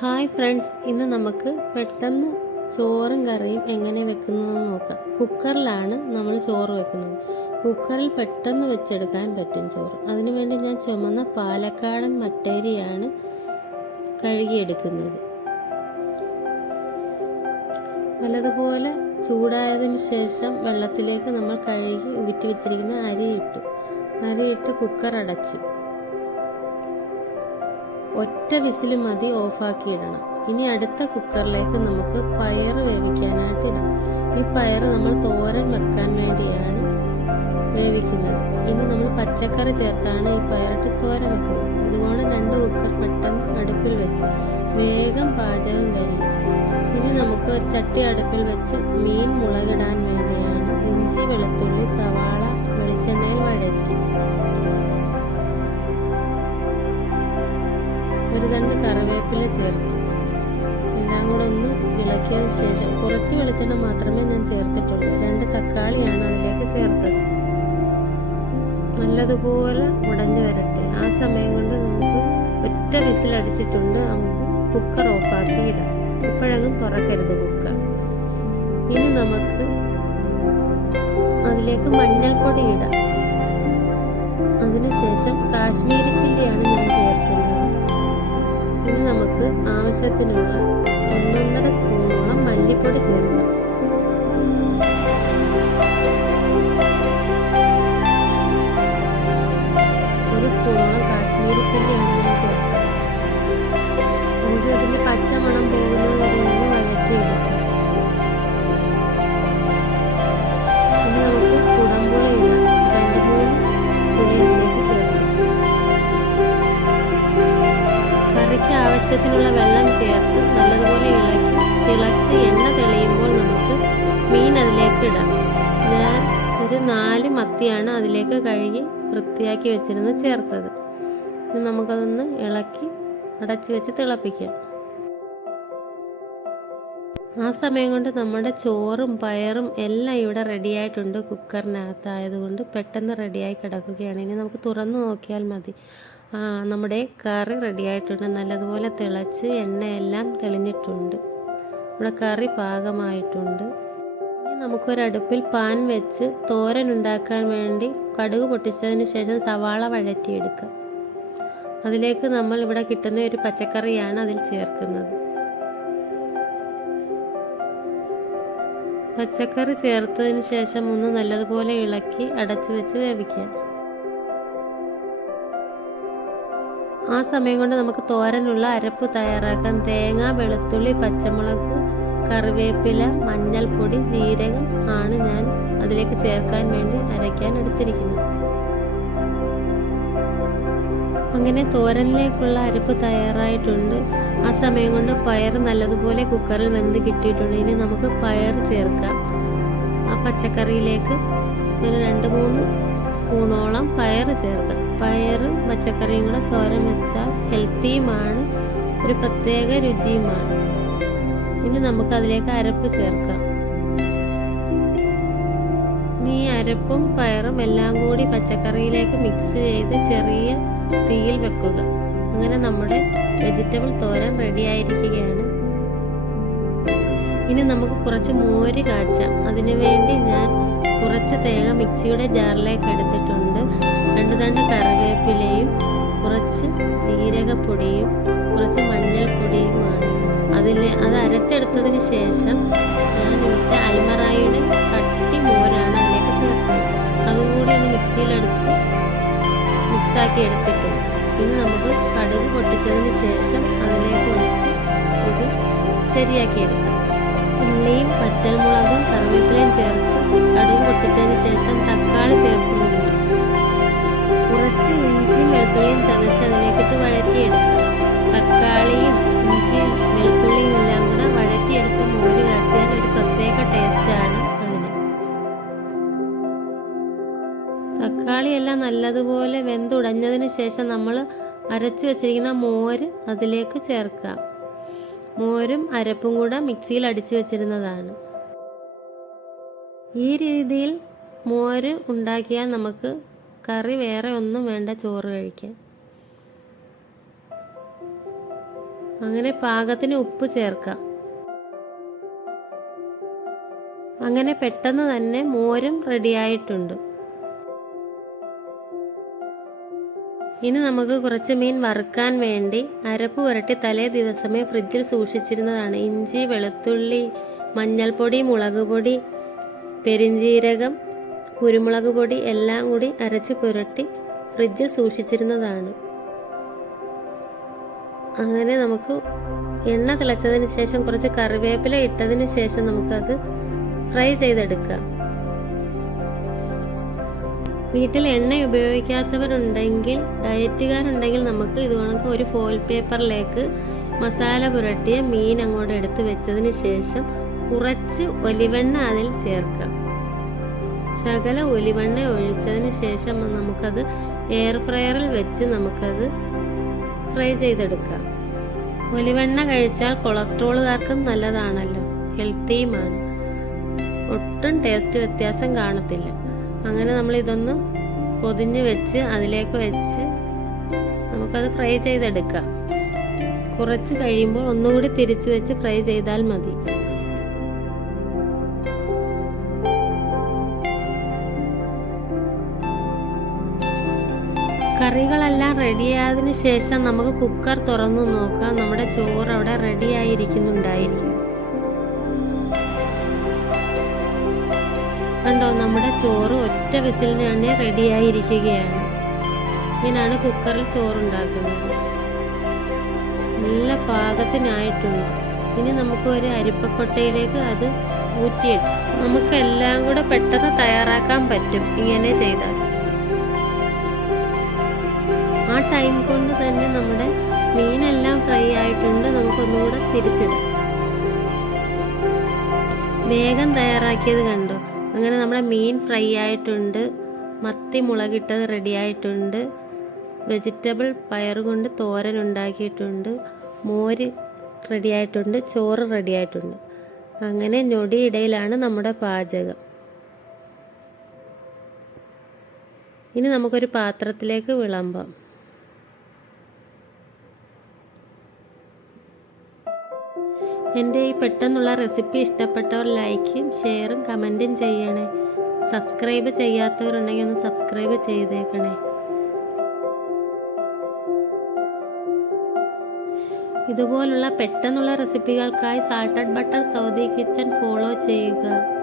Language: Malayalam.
ഹായ് ഫ്രണ്ട്സ് ഇന്ന് നമുക്ക് പെട്ടെന്ന് ചോറും കറിയും എങ്ങനെ വെക്കുന്നതെന്ന് നോക്കാം. കുക്കറിലാണ് നമ്മൾ ചോറ് വെക്കുന്നത്. കുക്കറിൽ പെട്ടെന്ന് വെച്ചെടുക്കാൻ പറ്റും ചോറ്. അതിനുവേണ്ടി ഞാൻ ചുമന്ന പാലക്കാടൻ മട്ടേരിയാണ് കഴുകിയെടുക്കുന്നത്. നല്ലതുപോലെ ചൂടായതിന് ശേഷം വെള്ളത്തിലേക്ക് നമ്മൾ കഴുകി ഊറ്റി വെച്ചിരിക്കുന്ന അരി ഇട്ടു. അരി ഇട്ട് കുക്കർ അടച്ചു. ഒറ്റ വിസിൽ മതി ഓഫാക്കി ഇടണം. ഇനി അടുത്ത കുക്കറിലേക്ക് നമുക്ക് പയർ വേവിക്കാനായിട്ട് ഇടാം. ഈ പയർ നമ്മൾ തോരൻ വെക്കാൻ വേണ്ടിയാണ് വേവിക്കുന്നത്. ഇനി നമ്മൾ പച്ചക്കറി ചേർത്താണ് ഈ പയറിട്ട് തോരൻ വെക്കുന്നത്. അതുപോലെ രണ്ട് കുക്കർ പെട്ടെന്ന് അടുപ്പിൽ വെച്ച് വേഗം പാചകം കഴിയും. ഇനി നമുക്ക് ഒരു ചട്ടി അടുപ്പിൽ വെച്ച് മീൻ മുളകിടാൻ വേണ്ടിയാണ് ഇഞ്ചി വെളുത്തുള്ളി സവാള വെളിച്ചെണ്ണയിൽ വഴറ്റി. ഒരു രണ്ട് കറിവേപ്പില ചേർത്തു. എല്ലാം കൂടെ ഒന്ന് ഇളക്കിയതിന് ശേഷം കുറച്ച് വെളിച്ചെണ്ണ മാത്രമേ ഞാൻ ചേർത്തിട്ടുള്ളൂ. രണ്ട് തക്കാളിയാണ് അതിലേക്ക് ചേർത്തത്. നല്ലതുപോലെ ഉടഞ്ഞു വരട്ടെ. ആ സമയം കൊണ്ട് നമുക്ക് ഒറ്റ വിസിലടിച്ചിട്ടുണ്ട് നമുക്ക് കുക്കർ ഓഫാക്കി ഇടാം. ഇപ്പോഴങ്ങും തുറക്കരുത് കുക്കർ. ഇനി നമുക്ക് അതിലേക്ക് മഞ്ഞൾപ്പൊടി ഇടാം. അതിനുശേഷം കാശ്മീരി ചില്ലിയാണ് ഞാൻ ചേർക്കുന്നത്. ഇനി നമുക്ക് ആവശ്യത്തിനുള്ള ഒന്നൊന്നര സ്പൂണോളം മല്ലിപ്പൊടി ചേർക്കാം ഇടാം. ഞാൻ ഒരു നാല് മത്തിയാണ് അതിലേക്ക് കഴുകി വൃത്തിയാക്കി വെച്ചിരുന്ന് ചേർത്തത്. നമുക്കതൊന്ന് ഇളക്കി അടച്ചു വെച്ച് തിളപ്പിക്കാം. ആ സമയം കൊണ്ട് നമ്മുടെ ചോറും പയറും എല്ലാം ഇവിടെ റെഡിയായിട്ടുണ്ട് കുക്കറിനകത്തായതുകൊണ്ട് പെട്ടെന്ന് റെഡിയായി കിടക്കുകയാണ്. ഇനി നമുക്ക് തുറന്നു നോക്കിയാൽ മതി. നമ്മുടെ കറി റെഡിയായിട്ടുണ്ട്. നല്ലതുപോലെ തിളച്ച് എണ്ണയെല്ലാം തെളിഞ്ഞിട്ടുണ്ട്. നമ്മുടെ കറി പാകമായിട്ടുണ്ട്. നമുക്കൊരടുപ്പിൽ പാൻ വെച്ച് തോരൻ ഉണ്ടാക്കാൻ വേണ്ടി കടുക് പൊട്ടിച്ചതിന് ശേഷം സവാള വഴറ്റിയെടുക്കാം. അതിലേക്ക് നമ്മൾ ഇവിടെ കിട്ടുന്ന ഒരു പച്ചക്കറിയാണ് അതിൽ ചേർക്കുന്നത്. പച്ചക്കറി ചേർത്തതിന് ശേഷം ഒന്ന് നല്ലതുപോലെ ഇളക്കി അടച്ചു വെച്ച് വേവിക്കാം. ആ സമയം കൊണ്ട് നമുക്ക് തോരനുള്ള അരപ്പ് തയ്യാറാക്കാൻ തേങ്ങ വെളുത്തുള്ളി പച്ചമുളക് കറിവേപ്പില മഞ്ഞൾപ്പൊടി ജീരകം ആണ് ഞാൻ അതിലേക്ക് ചേർക്കാൻ വേണ്ടി അരയ്ക്കാൻ എടുത്തിരിക്കുന്നത്. അങ്ങനെ തോരനിലേക്കുള്ള അരപ്പ് തയ്യാറായിട്ടുണ്ട്. ആ സമയം കൊണ്ട് പയർ നല്ലതുപോലെ കുക്കറിൽ വെന്ത് കിട്ടിയിട്ടുണ്ട്. ഇനി നമുക്ക് പയർ ചേർക്കാം. ആ പച്ചക്കറിയിലേക്ക് ഒരു രണ്ട് മൂന്ന് സ്പൂണോളം പയർ ചേർക്കാം. പയറും പച്ചക്കറിയും കൂടെ തോരൻ വെച്ചാൽ ഹെൽത്തിയുമാണ് ഒരു പ്രത്യേക രുചിയുമാണ്. ഇനി നമുക്ക് അതിലേക്ക് അരപ്പ് ചേർക്കാം. ഇനി ഈ അരപ്പും പയറും എല്ലാം കൂടി പച്ചക്കറിയിലേക്ക് മിക്സ് ചെയ്ത് ചെറിയ തീയിൽ വെക്കുക. അങ്ങനെ നമ്മുടെ വെജിറ്റബിൾ തോരൻ റെഡി ആയിരിക്കുകയാണ്. ഇനി നമുക്ക് കുറച്ച് മോര് കാച്ചാം. അതിനു വേണ്ടി ഞാൻ കുറച്ച് തേങ്ങ മിക്സിയുടെ ജാറിലേക്ക് എടുത്തിട്ടുണ്ട്. രണ്ട് തണ്ട് കറിവേപ്പിലയും കുറച്ച് ജീരകപ്പൊടിയും കുറച്ച് മഞ്ഞൾപ്പൊടിയുമാണ്. അതിൽ അത് അരച്ചെടുത്തതിന് ശേഷം ഞാൻ ഇവിടുത്തെ അൽമറായുടെ കട്ടി മോരാണ് അതിലേക്ക് ചേർത്തത്. അതും കൂടി ഒന്ന് മിക്സിയിലടിച്ച് മിക്സാക്കി എടുത്തിട്ടുണ്ട്. ഇനി നമുക്ക് കടുക് പൊട്ടിച്ചതിന് ശേഷം അതിലേക്ക് ഒഴിച്ച് ഇത് ശരിയാക്കി എടുക്കാം. ഉള്ളിയും പറ്റൽമുളകും കറിവേപ്പിലയും ചേർത്ത് കടുക് പൊട്ടിച്ചതിന് ശേഷം തക്കാളി തക്കാളി എല്ലാം നല്ലതുപോലെ വെന്തുടഞ്ഞതിന് ശേഷം നമ്മൾ അരച്ച് വെച്ചിരിക്കുന്ന മോര് അതിലേക്ക് ചേർക്കാം മോരും അരപ്പും കൂടെ മിക്സിയിൽ അടിച്ചു വെച്ചിരുന്നതാണ്. ഈ രീതിയിൽ മോര് ഉണ്ടാക്കിയാൽ നമുക്ക് കറി വേറെ ഒന്നും വേണ്ട ചോറ് കഴിക്കാൻ. അങ്ങനെ പാകത്തിന് ഉപ്പ് ചേർക്കാം. അങ്ങനെ പെട്ടെന്ന് തന്നെ മോരും റെഡിയായിട്ടുണ്ട്. ഇനി നമുക്ക് കുറച്ച് മീൻ വറുക്കാൻ വേണ്ടി അരപ്പ് പുരട്ടി തലേ ദിവസമേ ഫ്രിഡ്ജിൽ സൂക്ഷിച്ചിരുന്നതാണ്. ഇഞ്ചി വെളുത്തുള്ളി മഞ്ഞൾപ്പൊടി മുളക് പൊടി പെരിഞ്ജീരകം കുരുമുളക് പൊടി എല്ലാം കൂടി അരച്ച് പുരട്ടി ഫ്രിഡ്ജിൽ സൂക്ഷിച്ചിരുന്നതാണ്. അങ്ങനെ നമുക്ക് എണ്ണ തിളച്ചതിന് ശേഷം കുറച്ച് കറിവേപ്പില ഇട്ടതിന് ശേഷം നമുക്കത് ഫ്രൈ ചെയ്തെടുക്കാം. വീട്ടിൽ എണ്ണ ഉപയോഗിക്കാത്തവരുണ്ടെങ്കിൽ ഡയറ്റുകാരുണ്ടെങ്കിൽ നമുക്ക് ഇത് കണക്ക് ഒരു ഫോയിൽ പേപ്പറിലേക്ക് മസാല പുരട്ടിയ മീൻ അങ്ങോട്ട് എടുത്തു വെച്ചതിന് ശേഷം കുറച്ച് ഒലിവെണ്ണ അതിൽ ചേർക്കാം. ശകല ഒലിവെണ്ണ ഒഴിച്ചതിന് ശേഷം നമുക്കത് എയർ ഫ്രയറിൽ വെച്ച് നമുക്കത് ഫ്രൈ ചെയ്തെടുക്കാം. ഒലിവെണ്ണ കഴിച്ചാൽ കൊളസ്ട്രോളുകാർക്കും നല്ലതാണല്ലോ ഹെൽത്തിയുമാണ് ഒട്ടും ടേസ്റ്റ് വ്യത്യാസം കാണത്തില്ല. അങ്ങനെ നമ്മൾ ഇതൊന്ന് പൊതിഞ്ഞ് വെച്ച് അതിലേക്ക് വെച്ച് നമുക്കത് ഫ്രൈ ചെയ്തെടുക്കാം. കുറച്ച് കഴിയുമ്പോൾ ഒന്നുകൂടി തിരിച്ച് വെച്ച് ഫ്രൈ ചെയ്താൽ മതി. കറികളെല്ലാം റെഡിയായതിനു ശേഷം നമുക്ക് കുക്കർ തുറന്നു നോക്കാം. നമ്മുടെ ചോറ് അവിടെ റെഡി കണ്ടോ നമ്മുടെ ചോറ് ഒറ്റ വിസിലിന് തന്നെ റെഡിയായിരിക്കുകയാണ്. ഇങ്ങനെയാണ് കുക്കറിൽ ചോറുണ്ടാക്കുന്നത്. നല്ല പാകത്തിനായിട്ടുണ്ട്. ഇനി നമുക്ക് ഒരു അരിപ്പക്കൊട്ടയിലേക്ക് അത് ഊറ്റിയിട്ട് നമുക്ക് എല്ലാം കൂടെ പെട്ടെന്ന് തയ്യാറാക്കാൻ പറ്റും. ഇങ്ങനെ ചെയ്താൽ. ആ ടൈം കൊണ്ട് തന്നെ നമ്മുടെ മീനെല്ലാം ഫ്രൈ ആയിട്ടുണ്ട്. നമുക്കൊന്നുകൂടെ തിരിച്ചിടാം. വേഗം തയ്യാറാക്കിയത് കണ്ടോ? അങ്ങനെ നമ്മുടെ മീൻ ഫ്രൈ ആയിട്ടുണ്ട് മത്തി മുളകിട്ടത് റെഡി ആയിട്ടുണ്ട് വെജിറ്റബിൾ കൊണ്ട് തോരൻ ഉണ്ടാക്കിയിട്ടുണ്ട് മോര് റെഡി ആയിട്ടുണ്ട് ചോറ് റെഡി ആയിട്ടുണ്ട്. അങ്ങനെ ഞൊടിയിടയിലാണ് നമ്മുടെ പാചകം. ഇനി നമുക്കൊരു പാത്രത്തിലേക്ക് വിളമ്പാം. എന്റെ ഈ പെട്ടെന്നുള്ള റെസിപ്പി ഇഷ്ടപ്പെട്ടവർ ലൈക്കും ഷെയറും കമന്റും ചെയ്യണേ. സബ്സ്ക്രൈബ് ചെയ്യാത്തവരുണ്ടെങ്കിൽ ഒന്ന് സബ്സ്ക്രൈബ് ചെയ്തേക്കണേ. ഇതുപോലുള്ള പെട്ടെന്നുള്ള റെസിപ്പികൾക്കായി salted butter Saudi kitchen follow ചെയ്യുക.